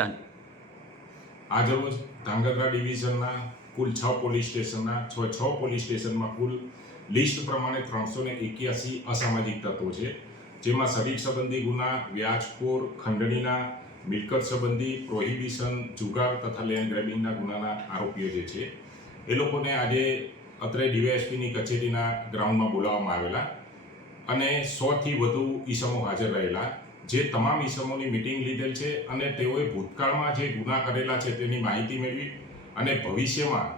Stand આજરોજ ધાંગધ્રા ડિવિઝનના કુલ છ police સ્ટેશનના, છ છ પોલીસ સ્ટેશનમાં કુલ લિસ્ટ પ્રમાણે ત્રણસો ને એક્યાસી અસામાજિક તત્વો છે, જેમાં શરીર સંબંધી ગુના, વ્યાજખોર, ખંડણીના, મિલકત સંબંધી, પ્રોહિબિશન, જુગાર તથા લેન્ડ ગ્રેબિંગના ગુનાના આરોપીઓ જે છે, એ લોકોને આજે અત્રે ડીવાયએસપીની કચેરીના ગ્રાઉન્ડમાં બોલાવવામાં આવેલા. અને સોથી વધુ ઈસમો હાજર રહેલા. જે તમામ ઈસમોની મિટિંગ લીધેલ છે અને તેઓએ ભૂતકાળમાં જે ગુના કરેલા છે તેની માહિતી મેળવી અને ભવિષ્યમાં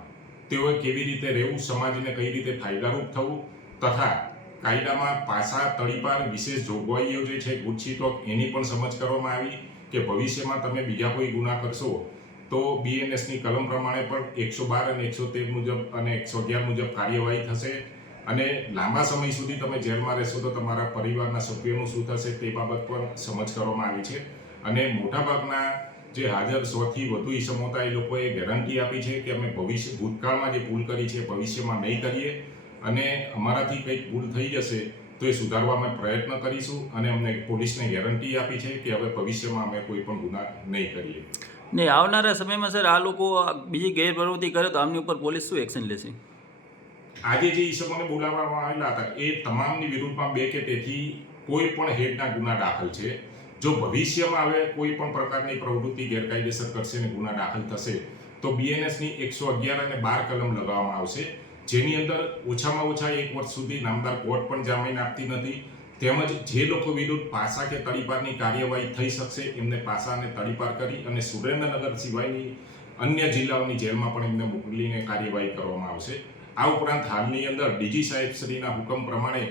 તેઓએ કેવી રીતે રહેવું, સમાજને કઈ રીતે ફાયદારૂપ થવું તથા કાયદામાં પાસા તળીપાર વિશેષ જોગવાઈઓ જે છે ગુચ્છીટોક એની પણ સમજ કરવામાં આવી કે ભવિષ્યમાં તમે બીજા કોઈ ગુના કરશો તો બીએનએસની કલમ પ્રમાણે પણ એકસો બાર અને એકસો તેર મુજબ અને એકસો અગિયાર મુજબ કાર્યવાહી થશે. અને લાંબા સમય સુધી તમે જેલમાં રહેશો તો તમારા પરિવારના સભ્યોનું શું થશે તે બાબત પર સમજ કરવામાં આવી છે. અને મોટાભાગના જે હાજર સોથી વધુ ઇસમો હતા એ લોકોએ ગેરંટી આપી છે કે અમે ભવિષ્ય, ભૂતકાળમાં જે ભૂલ કરી છે ભવિષ્યમાં નહીં કરીએ. અને અમારાથી કંઈક ભૂલ થઈ જશે તો એ સુધારવા અમે પ્રયત્ન કરીશું અને અમને પોલીસને ગેરંટી આપી છે કે હવે ભવિષ્યમાં અમે કોઈ પણ ગુના નહીં કરીએ. ને આવનારા સમયમાં સર આ લોકો બીજી ગેરપ્રવૃત્તિ કરે તો આમની ઉપર પોલીસ શું એક્શન લેશે? આજે જે ઈસમોને બોલાવવામાં આવેલા હતા, એ તમામની વિરુદ્ધમાં બે કે તેથી કોઈ પણ હેડના ગુના દાખલ છે. જો ભવિષ્યમાં હવે કોઈ પણ પ્રકારની પ્રવૃત્તિ ગેરકાયદેસર કરશે અને ગુના દાખલ થશે, તો બીએનએસની એકસો અગિયાર અને બાર કલમ લગાવવામાં આવશે. જેની અંદર ઓછામાં ઓછા એક વર્ષ સુધી નામદાર કોર્ટ પણ જામીન આપતી નથી. તેમજ જે લોકો વિરુદ્ધ પાસા કે તડીપારની કાર્યવાહી થઈ શકશે, એમને પાસા અને તડીપાર કરી અને સુરેન્દ્રનગર સિવાયની અન્ય જિલ્લાઓની જેલમાં પણ એમને મોકલીને કાર્યવાહી કરવામાં આવશે. આ ઉપરાંત હાલની અંદર ડીજી સાહેબશ્રીના હુકમ પ્રમાણે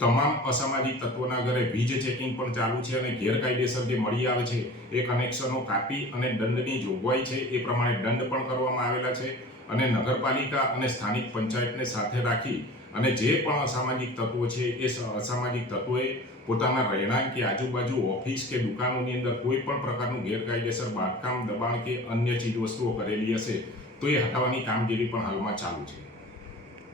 તમામ અસામાજિક તત્વોના ઘરે વીજ ચેકિંગ પણ ચાલુ છે અને ગેરકાયદેસર જે મળી આવે છે એ કનેક્શનો કાપી અને દંડની જોગવાઈ છે એ પ્રમાણે દંડ પણ કરવામાં આવેલા છે અને નગરપાલિકા અને સ્થાનિક પંચાયતને સાથે રાખી અને જે પણ અસામાજિક તત્વો છે એ અસામાજિક તત્વોએ પોતાના રહેણાંક કે આજુબાજુ ઓફિસ કે દુકાનોની અંદર કોઈ પણ પ્રકારનું ગેરકાયદેસર બાંધકામ, દબાણ કે અન્ય ચીજવસ્તુઓ કરેલી હશે તો એ હટાવવાની કામગીરી પણ હાલમાં ચાલુ છે.